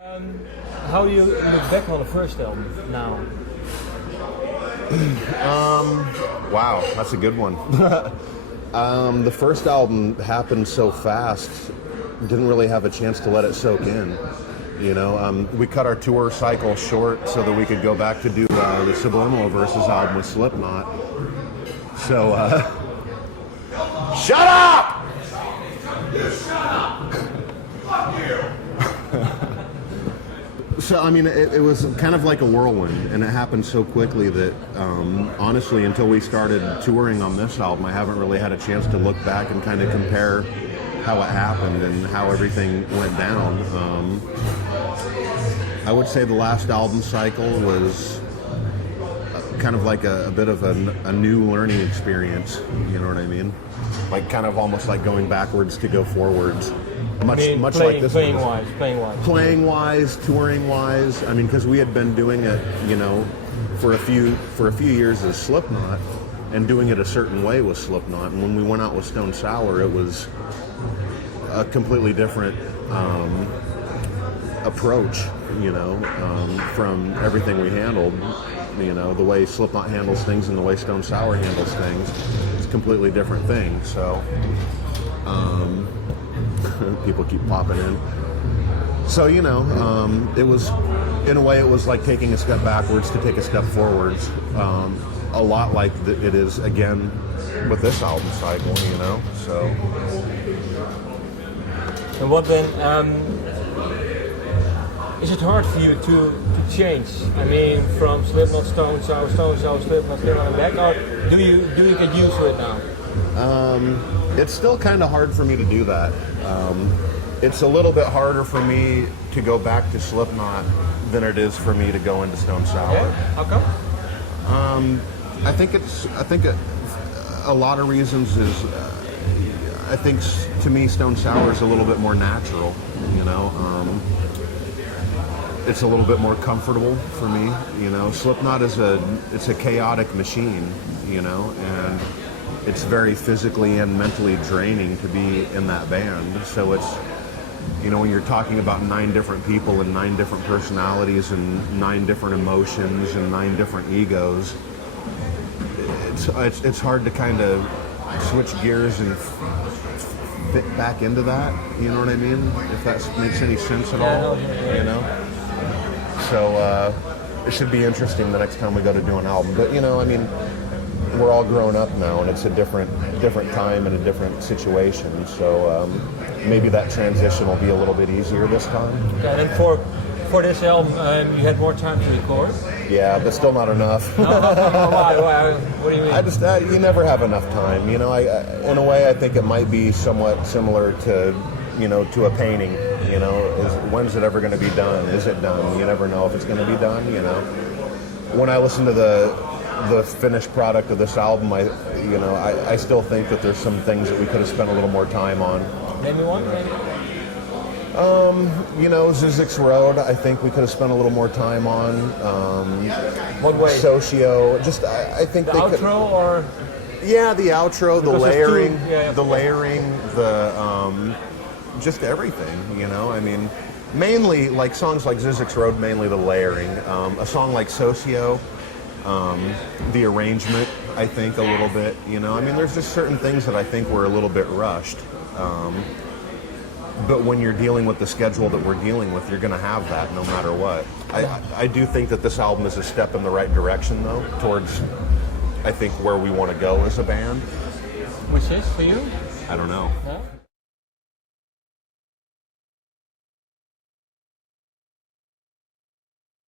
How do you look back on the first album now? Wow, that's a good one. The first album happened so fast, didn't really have a chance to let it soak in. You know, we cut our tour cycle short so that we could go back to do the Subliminal Verses album with Slipknot. So, shut up! Shut up! Fuck you! So, I mean, it was kind of like a whirlwind, and it happened so quickly that, honestly, until we started touring on this album, I haven't really had a chance to look back and kind of compare how it happened and how everything went down. I would say the last album cycle was kind of like a bit of a new learning experience, you know what I mean? Like kind of almost like going backwards to go forwards. Much like this playing wise, touring wise. I mean, because we had been doing it, you know, for a few years as Slipknot, and doing it a certain way with Slipknot. And when we went out with Stone Sour, it was a completely different approach, you know, from everything we handled. You know, the way Slipknot handles things and the way Stone Sour handles things, it's a completely different thing. So. People keep popping in. So, you know, it was, in a way, it was like taking a step backwards to take a step forwards. A lot like it is, again, with this album cycle, you know, so. And what then, is it hard for you to change? I mean, from Slipknot, Stone Sour, Slipknot, Slipknot, and back, or do you get used to it now? It's still kind of hard for me to do that. It's a little bit harder for me to go back to Slipknot than it is for me to go into Stone Sour. Yeah? How come? I think a lot of reasons is I think to me Stone Sour is a little bit more natural. You know, it's a little bit more comfortable for me. You know, Slipknot is it's a chaotic machine. You know, and it's very physically and mentally draining to be in that band. So it's, you know, when you're talking about 9 different people and 9 different personalities and 9 different emotions and 9 different egos, it's hard to kind of switch gears and fit back into that. You know what I mean? If that makes any sense at all, you know? So it should be interesting the next time we go to do an album. But, you know, I mean, we're all grown up now, and it's a different time and a different situation. So maybe that transition will be a little bit easier this time. Okay, and for this album, you had more time to record? Yeah, but still not enough. Why? What do you mean? I just you never have enough time. You know, in a way, I think it might be somewhat similar to, you know, to a painting. You know, when's it ever going to be done? Is it done? You never know if it's going to be done. You know, when I listen to the finished product of this album, I still think that there's some things that we could have spent a little more time on. Maybe one, maybe? You know, Zizek's Road, I think we could have spent a little more time on. What way? Socio, just, I think the they outro, could... or? Yeah, the outro, Because the layering, just everything, you know, I mean, mainly, like songs like Zizek's Road, mainly the layering. A song like Socio, the arrangement, I think, a little bit, you know. I mean, there's just certain things that I think were a little bit rushed. But when you're dealing with the schedule that we're dealing with, you're going to have that no matter what. I do think that this album is a step in the right direction, though, towards, I think, where we want to go as a band. Which is, for you? I don't know. No?